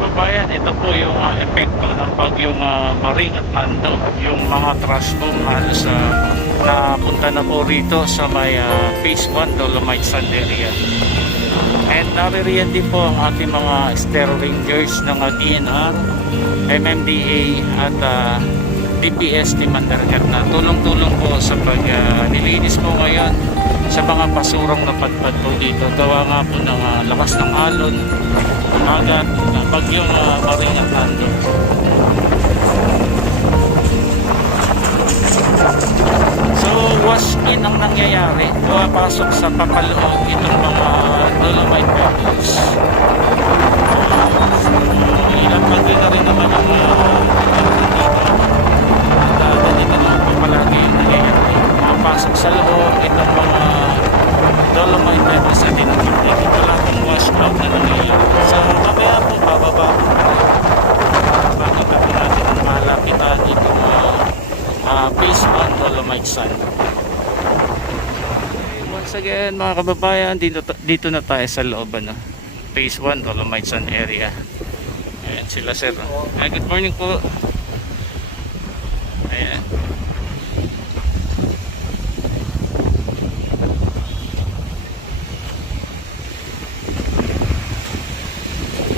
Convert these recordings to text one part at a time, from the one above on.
kababayan, ito po yung epekto ng bagyong Maring at Nando. Yung mga trash bomb halos napunta na po rito sa may Phase 1 Dolomite Sand area. And naririyan din po ang ating mga Stero Rangers ng DNR, MMDA at DPS Team Mandargat na tulong-tulong po sa paglilinis po ngayon sa mga basurang napadpad po dito. Gawa nga po ng lakas ng alon, umagat, bagyong Maring at Nando. So wash in ang nangyayari, pumapasok sa papaloob itong mga Dolomite pebbles. Ilang bagay na rin naman ang dito. At ganito lang po palagi yung nangyayari, pumapasok sa loob itong mga Dolomite pebbles na tinatapos. Ito lang yung wash out na nangyayari. So mamaya po bababa makikita po natin ang malapitan itong Phase 1 Dolomite Sand. Once again mga kababayan, dito na tayo sa loob Phase 1 Dolomite Sand area. Ayan sila sir. Good morning po. Ayan.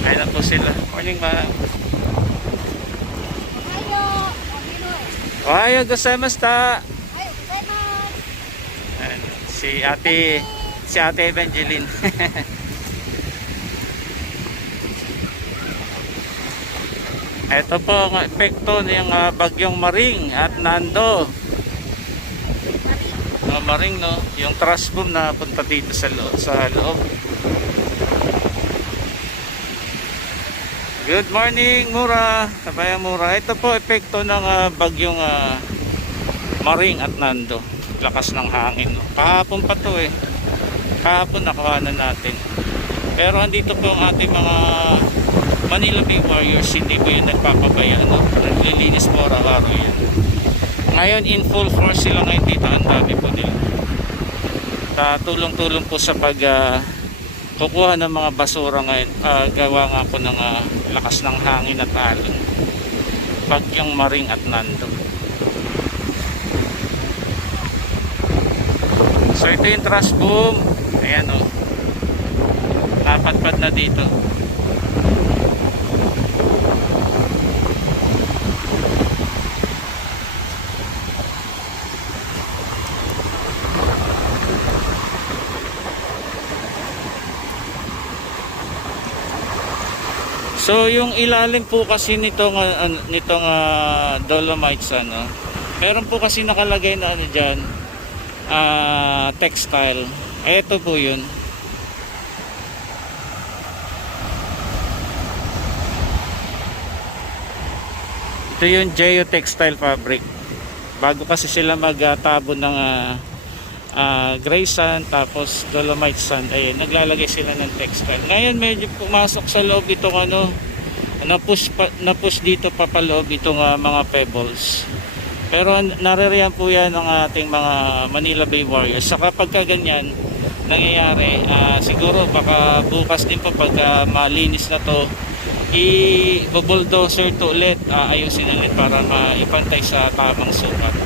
Ayan na po sila. Morning ma'am. Ohayo gozaimashita. Si Ate Evangeline. Ito po ang epekto ng bagyong Maring at Nando. Maring no, yung trash bomb na punta dito sa loob. Good morning, Mura. Kabayang Mura. Ito po epekto ng bagyong Maring at Nando. Lakas ng hangin. No? Kahapon pa to eh. Kahapon nakawanan natin. Pero andito po ang ating mga Manila Bay Warriors. Hindi po yun nagpapabaya. No? Naglilinis po araw-araw yan. Ngayon in full force sila ngayon dito. Ang dami po nila. Tulong-tulong po sa kukuha ng mga basura ngayon. Gawa nga po ng lakas ng hangin at alon. Bagyong Maring at Nando. So ito yung trash boom. Ayan o. Napadpad na dito. So yung ilalim po kasi nitong Dolomites meron po kasi nakalagay na diyan textile. Ito po yun. Ito yung geotextile fabric. Bago kasi sila magtabo ng gray sand tapos Dolomite sand, ay naglalagay sila ng textile. Ngayon medyo pumasok sa loob itong na-push dito papaloob itong mga pebbles. Pero naririyan po yan ng ating mga Manila Bay Warriors. Sa kapag ganyan nangyayari, siguro baka bukas din po pag malinis na to, i-bulldozer to ulit, ayusin ulit para maipantay sa tamang sukat.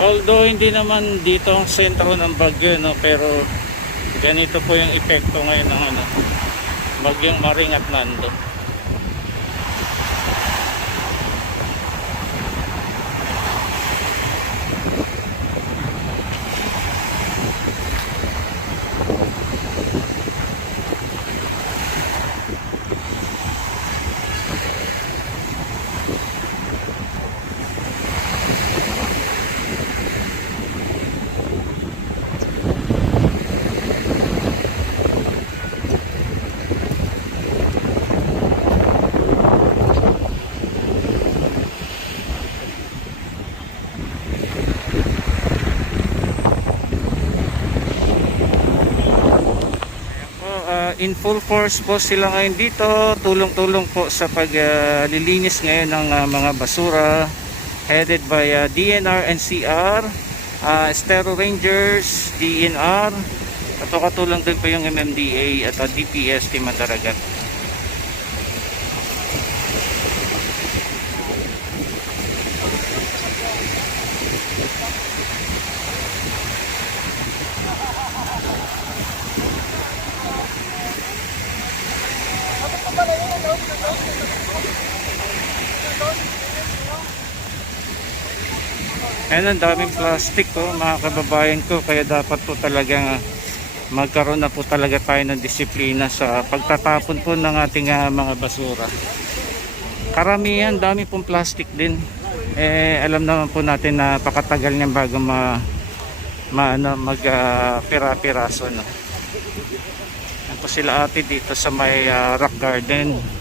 Although hindi naman dito ang sentro ng bagyo, no, pero ganito po yung epekto ngayon ng bagyong Maring at Nando. in full force po sila ngayon dito, tulong-tulong po sa paglilinis ngayon ng mga basura, headed by DNR, NCR, Estero Rangers, DNR, at katulong din po yung MMDA at DPS Team Mandaragat. Ayan, ang daming plastic po mga kababayan ko, kaya dapat po talagang magkaroon na po talaga tayo ng disiplina sa pagtatapon po ng ating mga basura. Karamihan, dami pong plastic din. Alam naman po natin na pakatagal niyan bago pira-piraso, no? Ayan po sila ate dito sa may rock garden.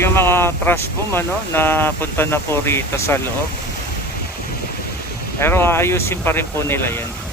Yung mga trash boom na punta na po rito sa loob, pero ayusin pa rin po nila yan.